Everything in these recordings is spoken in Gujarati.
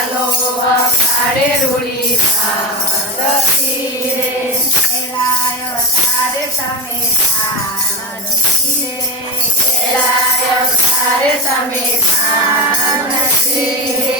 ચાલો અમારે રૂડી રે ખેલાયો તારે તમે રે ખેલાયો તારે તમે રે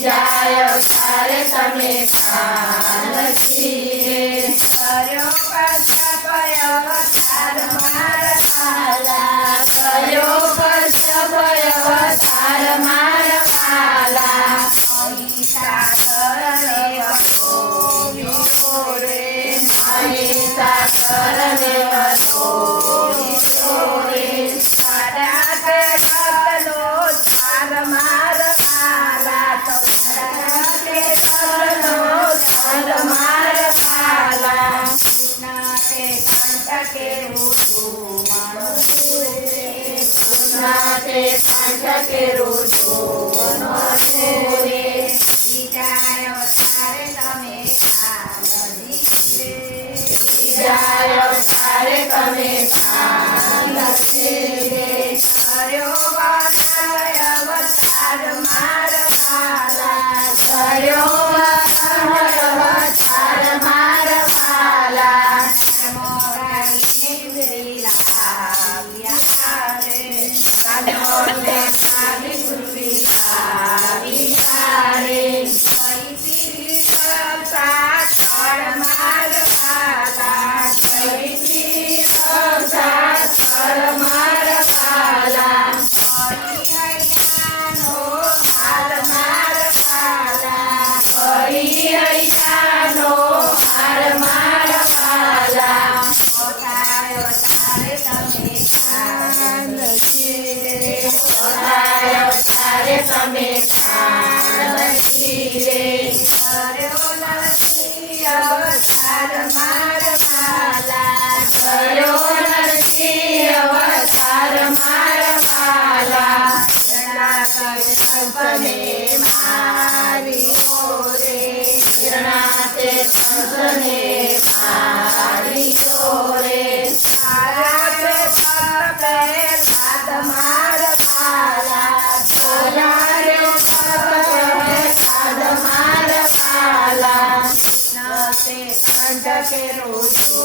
જાય તારે તમે કાલ સાથે પાંચકે ઋષો વનસુરે વિચાર તારે તમે વિચાર તારે તમે કાલસે કર્યો અવતારમાં અવતાર માર માલા કરો નરસિંહ અવતાર માર માલા જણા સંતને મારી ઓરે જણા તે સંતને ಕಂಠಕ್ಕೆ ರೋಸು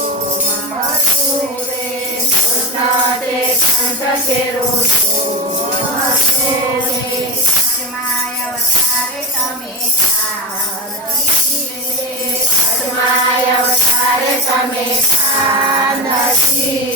ಮಸೂದೆ ಸುತ್ತಾದೆ ಕಂಠಕ್ಕೆ ರೋಸು ಮಸೂದೆ ಪರಮಾಯ ಅವತಾರೆ ತಮೆ ಪರಮಾಯ ಅವತಾರೆ ತಮೆ ಕಾನಶೀಲೆ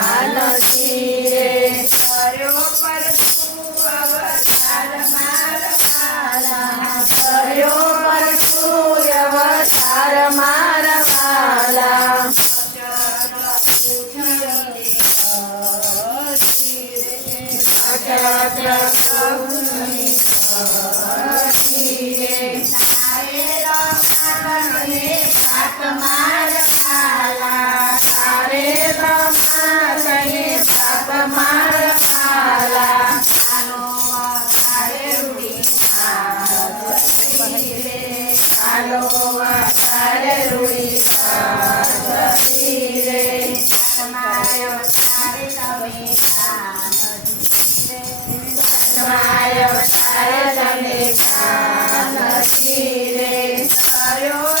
Mario, Mario, Mario, Mario, Mario,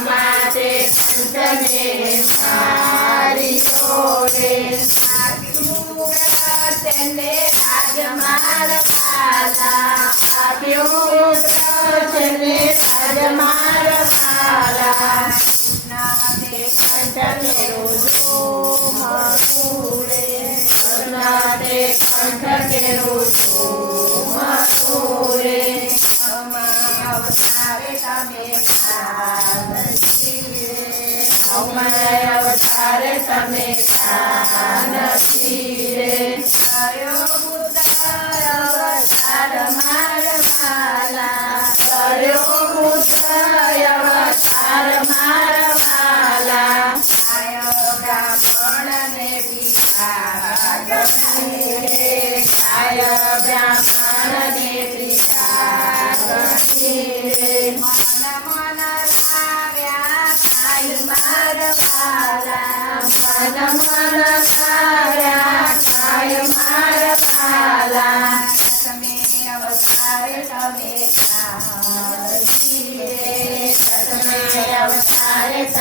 mate tane mari ore apyura tane rajamala pala apyura tane rajamala pala nade kantane rojo masure nade kantane rojo અવતાર તમે નથી રે કર્યો પુત્ર અવતાર કર્યો પુત્ર અવતાર માર માલા આયો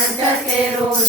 Santa Jerusalén.